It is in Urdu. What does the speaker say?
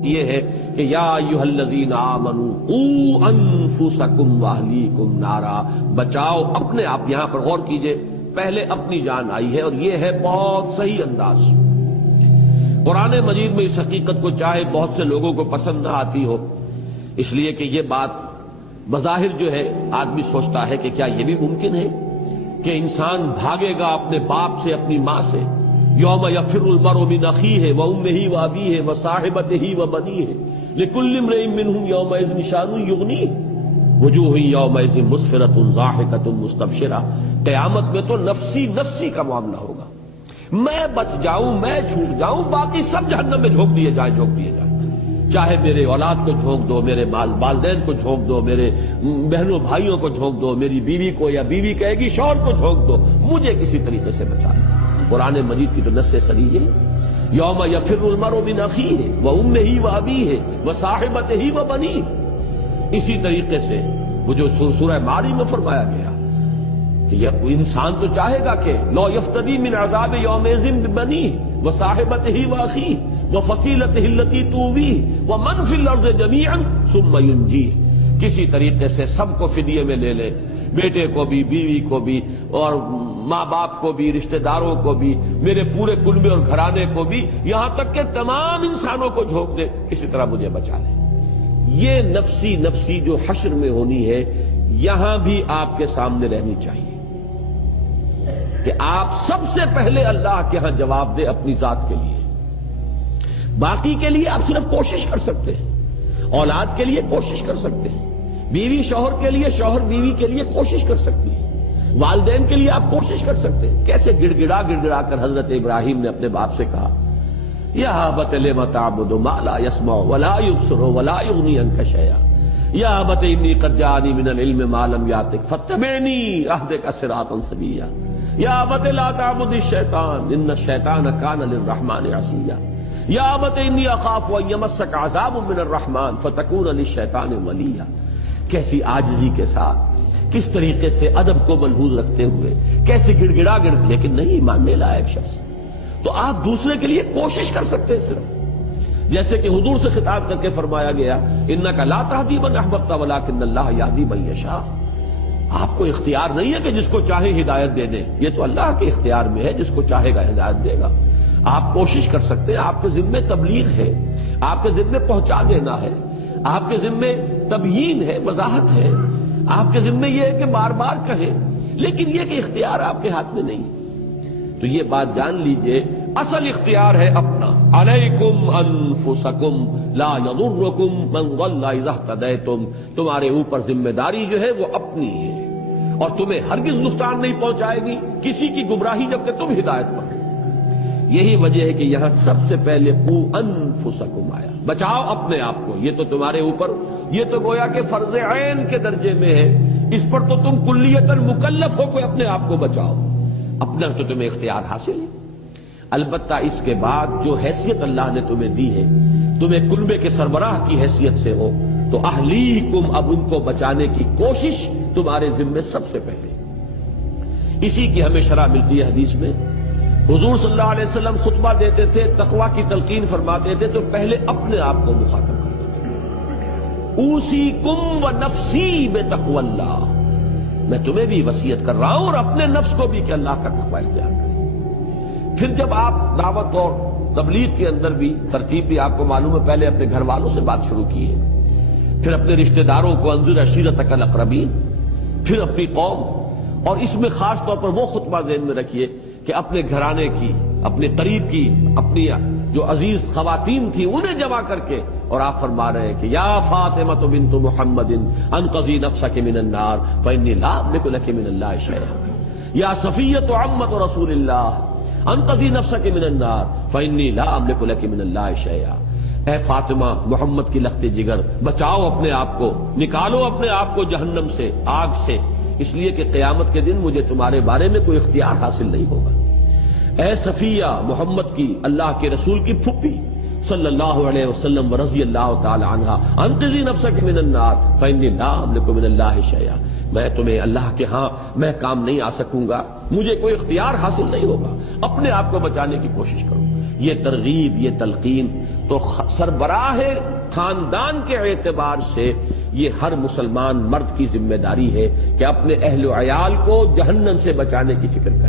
یہ ہے کہ یا ایھا الذین آمنوا قوا انفسکم واہلیکم نارا، بچاؤ اپنے آپ۔ یہاں پر غور کیجئے، پہلے اپنی جان آئی ہے، اور یہ ہے بہت صحیح انداز۔ قرآن مجید میں اس حقیقت کو چاہے بہت سے لوگوں کو پسند نہ آتی ہو، اس لیے کہ یہ بات بظاہر جو ہے آدمی سوچتا ہے کہ کیا یہ بھی ممکن ہے کہ انسان بھاگے گا اپنے باپ سے، اپنی ماں سے؟ یوم یفر المرء من اخیہ وامہ وابیہ وصاحبتہ وبنیہ لکل امرئ منہم یومئذ شأن یغنیہ وجوہ یومئذ مسفرۃ ضاحکۃ مستبشرہ۔ قیامت میں تو نفسی نفسی کا معاملہ ہوگا، میں بچ جاؤں، میں چھوٹ جاؤں، باقی سب جہنم میں جھونک دیے جائیں، جھونک دیے جائیں۔ چاہے میرے اولاد کو جھونک دو، میرے والدین کو جھونک دو، میرے بہنوں بھائیوں کو جھونک دو، میری بیوی کو، یا بیوی کہے گی شوہر کو جھونک دو، مجھے کسی طریقے سے بچا لو۔ قرآن مجید کی تو نص صریح ہے، یوم یفر المرء من اخیہ وامہ وابیہ وصاحبتہ وبنیہ۔ اسی طریقے سے وہ جو سورہ معارج میں فرمایا گیا کہ یہ انسان تو چاہے گا کہ لو یفتدی من عذاب یومئذ ببنیہ وصاحبتہ واخیہ وفصیلتہ التی تؤویہ ومن فی الارض جمیعا ثم ینجیہ۔ کسی طریقے سے سب کو فدیے میں لے لے، بیٹے کو بھی، بیوی کو بھی، اور ماں باپ کو بھی، رشتہ داروں کو بھی، میرے پورے کنبے اور گھرانے کو بھی، یہاں تک کہ تمام انسانوں کو جھونک دے، کسی طرح مجھے بچا لے۔ یہ نفسی نفسی جو حشر میں ہونی ہے، یہاں بھی آپ کے سامنے رہنی چاہیے کہ آپ سب سے پہلے اللہ کے ہاں جواب دیں اپنی ذات کے لیے۔ باقی کے لیے آپ صرف کوشش کر سکتے ہیں، اولاد کے لیے کوشش کر سکتے ہیں، بیوی شوہر کے لیے، شوہر بیوی کے لیے کوشش کر سکتی ہے، والدین کے لیے آپ کوشش کر سکتے ہیں۔ کیسے گڑ گڑا کر حضرت ابراہیم نے اپنے باپ سے کہا، یا ابت لم تعبد ما لا يسمع ولا يبصر ولا يغني عنك شيئا یا ابت انی قد جاءنی من العلم ما لم یاتک فاتبعنی اهدک صراطا سویا یا ابت لا تعبد الشیطان ان الشیطان کان للرحمن عصیا یا ابت انی اخاف ان یمسک عذاب من الرحمن فتکون للشیطان ولیا۔ کیسی عاجزی کے ساتھ، کس طریقے سے ادب کو ملحوظ رکھتے ہوئے، کیسے گڑ گڑا لیکن نہیں ماننے لائق شخص۔ تو آپ دوسرے کے لیے کوشش کر سکتے ہیں صرف، جیسے کہ حضور سے خطاب کر کے فرمایا گیا انک لا تہدی من احببت ولکن اللہ یہدی من یشاء۔ آپ کو اختیار نہیں ہے کہ جس کو چاہے ہدایت دے دے، یہ تو اللہ کے اختیار میں ہے، جس کو چاہے گا ہدایت دے گا۔ آپ کوشش کر سکتے ہیں، آپ کے ذمے تبلیغ ہے، آپ کے ذمے پہنچا دینا ہے، آپ کے ذمے تبیین ہے، وضاحت ہے، آپ کے ذمے یہ ہے کہ بار بار کہیں، لیکن یہ کہ اختیار آپ کے ہاتھ میں نہیں۔ تو یہ بات جان لیجئے، اصل اختیار ہے اپنا۔ علیکم انفسکم لا یضرکم من ضل اذا اہتدیتم۔ تمہارے اوپر ذمہ داری جو ہے وہ اپنی ہے، اور تمہیں ہرگز نقصان نہیں پہنچائے گی کسی کی گمراہی جب کہ تم ہدایت پر۔ یہی وجہ ہے کہ یہاں سب سے پہلے قوا انفسکم آیا، بچاؤ اپنے آپ کو۔ یہ تو تمہارے اوپر، یہ تو گویا کہ فرض عین کے درجے میں ہے، اس پر تو تم کلیتاً مکلف ہو کہ اپنے آپ کو بچاؤ۔ اپنا تو تمہیں اختیار حاصل ہے، البتہ اس کے بعد جو حیثیت اللہ نے تمہیں دی ہے، تمہیں کنبے کے سربراہ کی حیثیت سے ہو، تو اہلیکم، اب ان کو بچانے کی کوشش تمہارے ذمے سب سے پہلے۔ اسی کی ہمیں شرح ملتی ہے حدیث میں۔ حضور صلی اللہ علیہ وسلم خطبہ دیتے تھے، تقویٰ کی تلقین فرماتے تھے، تو پہلے اپنے آپ کو مخاطب کرتے تھے۔ اوصیکم و نفسی بتقوی اللہ، میں تمہیں بھی وصیت کر رہا ہوں اور اپنے نفس کو بھی کہ اللہ کا تقویٰ اختیار کریں۔ پھر جب آپ دعوت اور تبلیغ کے اندر بھی ترتیب بھی آپ کو معلوم ہے، پہلے اپنے گھر والوں سے بات شروع کی ہے، پھر اپنے رشتہ داروں کو انذر عشیرتک الاقربین، پھر اپنی قوم، اور اس میں خاص طور پر وہ خطبہ ذہن میں رکھیے کہ اپنے گھرانے کی، اپنے قریب کی، اپنی جو عزیز خواتین تھی انہیں جمع کر کے، اور آپ فرما رہے ہیں کہ یا فاطمہ بنت محمد انقذی نفسک من النار فانی لا املک لک من اللہ شیئا یا صفیۃ عمۃ رسول اللہ انقذی نفسک من النار فانی لا املک لک من اللہ شیئا۔ اے فاطمہ، محمد کی لخت جگر، بچاؤ اپنے آپ کو، نکالو اپنے آپ کو جہنم سے، آگ سے، اس لیے کہ قیامت کے دن مجھے تمہارے بارے میں کوئی اختیار حاصل نہیں ہوگا۔ اے صفیہ، محمد کی، اللہ کے رسول کی پھپھی صلی اللہ علیہ وسلم ورضی اللہ تعالی عنہا، انقذی نفسک من النار فانی لا املک من اللہ شیئا، میں تمہیں اللہ کے ہاں میں کام نہیں آ سکوں گا، مجھے کوئی اختیار حاصل نہیں ہوگا، اپنے آپ کو بچانے کی کوشش کرو۔ یہ ترغیب، یہ تلقین تو سربراہ خاندان کے اعتبار سے یہ ہر مسلمان مرد کی ذمہ داری ہے کہ اپنے اہل و عیال کو جہنم سے بچانے کی فکر کرے۔